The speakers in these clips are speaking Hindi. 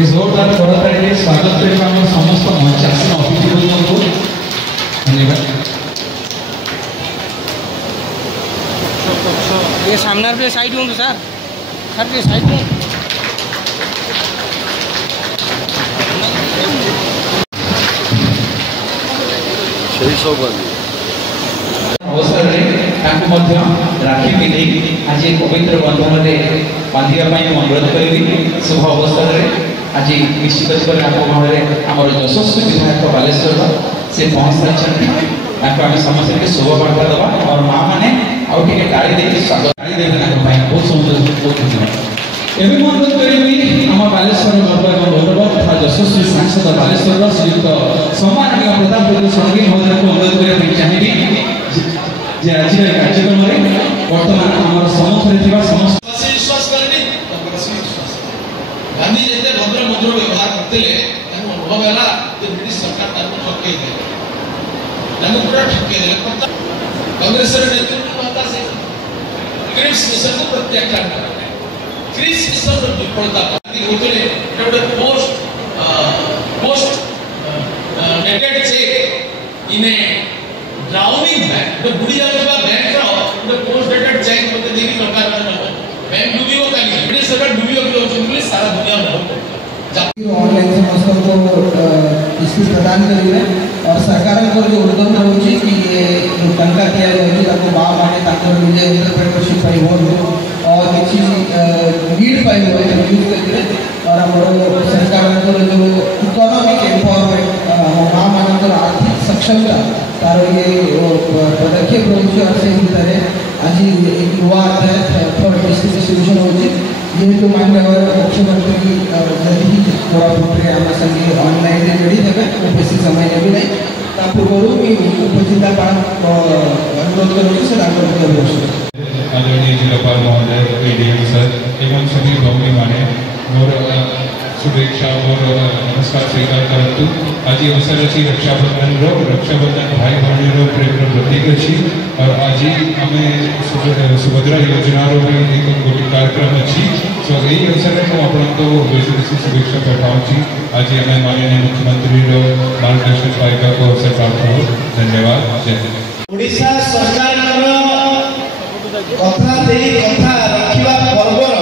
एक जोरदार करताली स्वागत करबा हम समस्त मंच आसन अतिथि को धन्यवाद। ये सामने पे साइड होंगे सर, सर पे साइड में सही सब अवसर राखी पिंधि आज पवित्र बंधन में बांधापी अनुरोध करी। शुभ अवसर में आज निश्चित आम यशस्वी विधायक बालेश्वर से पहुँच आम समस्त शुभ वार्ता दबा और माँ मैंने आगे गाड़ी देकर स्वागत बहुत सुंदर बहुत धन्यवाद। एवं अनुरोध करी आम बालेश्वर गर्व और गौरव तथा यशस्वी सांसद बालेश्वर श्रीयुक्त सम्मान प्रताप संगी महोदय को अनुरोध करने चाहिए जे आज कार्यक्रम में वर्तमान आम सम्मुखें समस्त विश्वास करें गांधी जैसे भद्र मधुर व्यवहार करते अनुभव है ब्रिटिश सरकार ठके पूरा ठके कांग्रेस नेतृत्व से क्रिप्स मिशन को प्रत्याख्यान कर क्रिप्स मिशन विफलता गोटे post dated cheque in drowning bank तो बुढ़ी जाऊगा बैंक रो पोस्ट डेटेड चेक मते देकी सरकार बैंक डूबीगो काली ब्रिटिश सरकार डूबीगो बोले सारा दुनिया में ऑनलाइन समस्त को स्पीच प्रदान करेंगे और सरकार को जो उद्यम रही कि ये टंका किया जाए माँ माने निजे एंटरप्रेन्योरशिप पाई हो और किसी नीड पाई हो यूज करके और हमारे सरकार को जो इकोनॉमिक एम्पावरमेंट माँ मान आर्थिक सक्षमता तार ये पदक्षेप रही से भितर आज एक युवा फॉर डिस्ट्रीब्यूशन होती जेहेतु माननीय मुख्यमंत्री जल्दी कोरापुट आम संगे ऑनलाइन जोड़ी देवे बेसी समय नेबी ना पूर्व उपजिला अनुरोध कर आदरणीय जिलापाल महोदय एडीएम सर एवं सभी भौमी माने मोर शुभेच्छा और नमस्कार स्वीकार करतु। आज अवसर अच्छी रक्षाबंधन भाई भाई प्रेम प्रतीक अच्छी और आज आम सुभद्रा योजना भी एक गोटे कार्यक्रम अच्छी सो यही अवसर में आपको शुभेच्छा पठाऊँ। आज आम माननीय मुख्यमंत्री मार्गदर्शन पाइबा को अवसर प्राप्त हो। धन्यवाद। जय ओडिशा सरकार कथा रखा पर्वर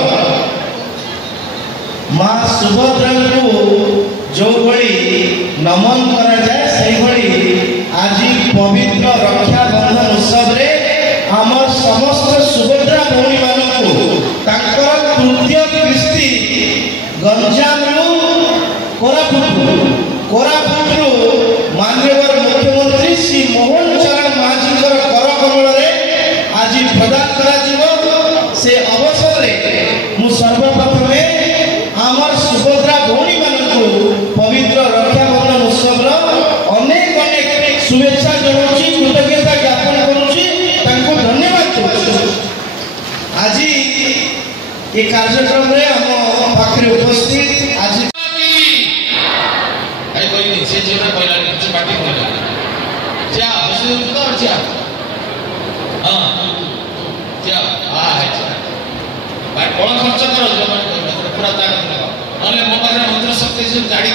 माँ सुभद्रा को जो भली नमन करा जाए से भली आज पवित्र रक्षा बंधन उत्सव रे आमर समस्त सुभद्रा भौणी मानू तृतीय किस्ती गंजाम कोरापुट माननीय मुख्यमंत्री श्री मोहन चरण माझी कर कमल आज प्रदान करा से अवसर में मु सर्वप्रथम आमर सुभद्रा भौणी मानू पवित्र रक्षा बंधन उत्सव अनेक अनेक शुभेच्छा जनाऊँ कृतज्ञता ज्ञापन करुँच धन्यवाद। आज ये कार्यक्रम रे हम पाखे उपस्थित आज बड़ खर्च कर पूरा ना मो पाखे मंत्र शक्ति से गाड़ी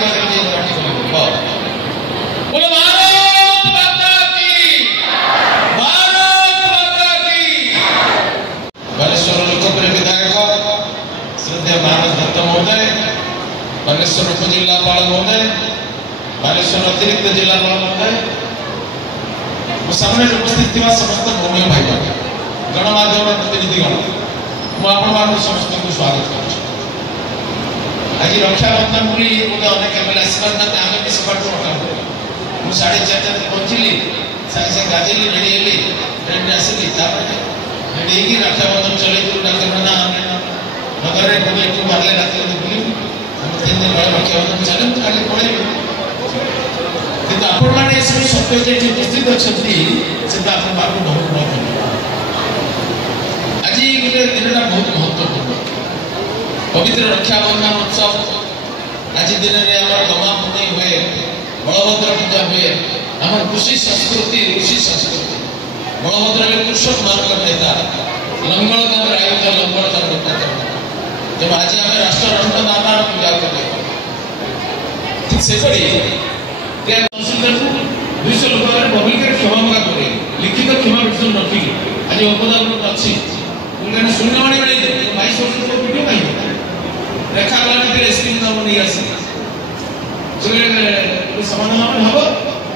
बालेश्वर लोकप्रिय विधायक श्रद्धेय महाराज दत्त महोदय, बालेश्वर उपजिलापाल महोदय, बालेश्वर अतिरिक्त जिलापाल महोदय, सामने उपस्थित समस्त भौमी भाई गणमाध्यम प्रतिनिधिगण मुझे समस्त को स्वागत कर। आज रक्षाबंधन बोली मुझे अनेक एमएलए आशीर्वाद ना आम भी सकाल मुझे 4:30 पहुँचली सागे सागे गाधेली रेडी हेली ट्रेन आसली रेडी रक्षाबंधन चलू डाक्तरखाना नगर में बाहर रात बुलू 3 दिन भाई रक्षाबंधन चले खाली पड़े कि आपण मैंने सत्य उपस्थित अच्छा बहुत बहुत आज गोटे दिन बहुत महत्वपूर्ण पवित्र रक्षाबंधन उत्सव आज दिन में गमा पुणी हुए बलभद्र पूजा हुए आम कृषि संस्कृति ऋषि संस्कृति बलभद्र कृषक मान नेता लंगड़ आयुध लंगड़ जब आज आम राष्ट्र नाना पूजा करें ସେପରି ତହସିଲଦାର 200 ଲୋକ ପବ୍ଲିକ କ୍ଷମା ମଙ୍ଗା করে লিখিত କ୍ଷମା ବିଷୟ ରଖିକି ଆଜି ଅପଦାନ ଅଛି उनका शून्यवाणी बने 22 वर्ष को वीडियो नहीं रेखा वाला के स्क्रीन ना नहीं आसी चले समाधान हम हबो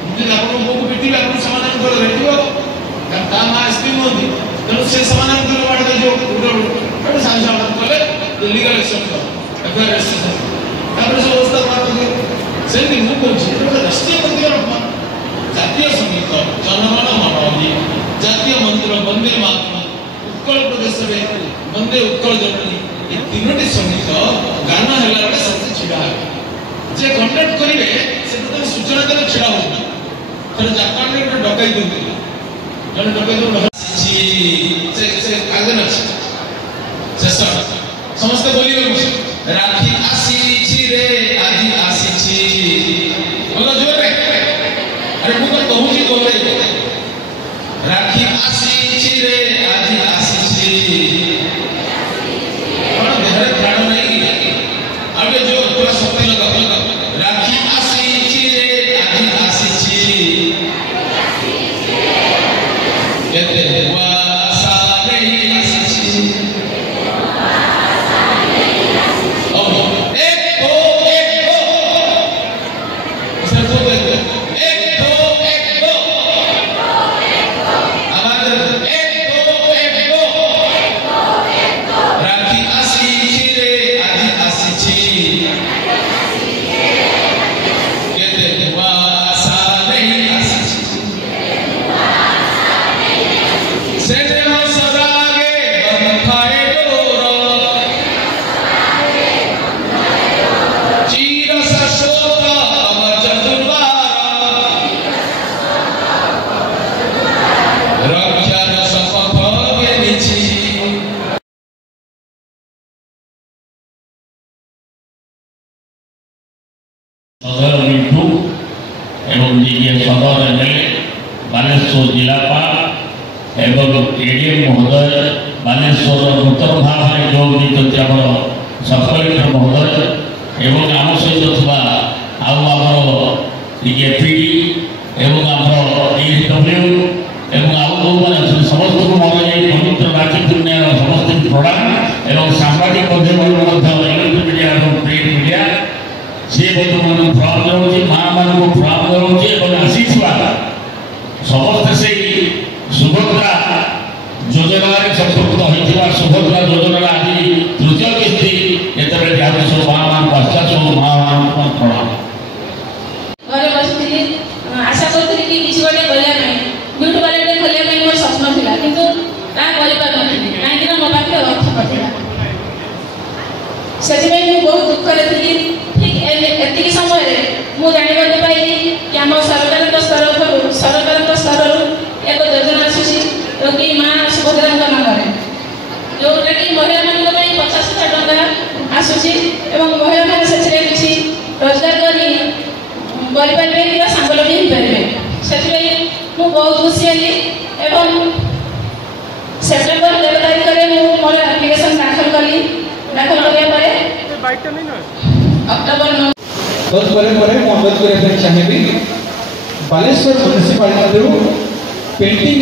मुझे आपन को बेटी आपन समाधान कर रेटियो ता मा स्क्रीन होती तेणु से समाधान कर बाटे जो गोटे समाधान कले लीगल एक्शन एफआईआर रजिस्ट्रेशन तापर से अवस्था मार से भी मु कहछि राष्ट्रीय मंत्री जातीय संगीत जनगण मन जातीय मंत्र वंदे मातरम उत्कल प्रदेश में वंदे उत्कल जननी ये तीनोटी संगीत गाना होला बडे सबसे छिडा जे कंडक्ट करिवे से तो सूचना देले छिडा हो तर जापान रे एक डकाई दउते जन डकाई दउ से कागन अछि से समस्त बोलिबे राखी आसी रे आजी आसी बोलो जोरे अरे मु तो कहूची बोले राखी आसी रे आजी आसी और देहरे प्राण नहीं आगे जो पूरा शक्ति लगा राखी आसी रे आजी आसी कहते वासा नहीं आसी और एक दो सर तो एक दो आवाज एक दो राखी आसी रे आजी आसी कहते वासा नहीं आसी से सदागे बंधाए डोर चीर शाश्वत अमर दुर्वार रक्षार शपथ घेनिछि सदर मिठू एवं जिले सदर एमएलए बालेश्वर जिलापाल एवं एडीएम महोदय बालेश्वर नूतन भाव में जोग देते आम सब कलेक्टर महोदय एवं आम सहित आमर एपीडी एवं आमर डीडब्ल्यू एवं आउ जो मैंने समस्त को मोर ये पवित्र राखी पूर्णिमा समस्त प्रणाम एवं सांबादिक इलेक्ट्रिक मीडिया और प्रिंट मीडिया से बर्तमान फ्रॉम रोचे माँ मान को फ्रॉम रोचे आसीवा समस्त से सुभद्रा योजना संपर्क होता सुभद्रा योजना आज तृतीय किस्ती जिते जहाँ सब माँ मान पश्चात सब माँ मान प्रणाम घरे बसती आशा करी कि किसी गोटे करने ब्यूटी पार्लर खोलने मोर स्वप्न था किंतु कहीं मो पाखे अर्थ पड़ा से बहुत दुखरे थी ठीक एति समय मुझे जानवा पाइली कि आम सरकार स्तर एक योजना आसूसी कि माँ सुभद्रा नाम जोटा कि महिला मान 50,000 टका आसूसी महिला मैंने से किसी रोजगार करें कि सांगलगी हो पारे से बहुत खुशी हली एवं सेप्टेम्बर 13 तारीख में मोर एप्लिकेशन दाखल कली दाखल करने अक्टोबर 9 बहुत परे अनुरोध करने चाहिए बालेश्वर म्युनिसिपालिटी पेंटिंग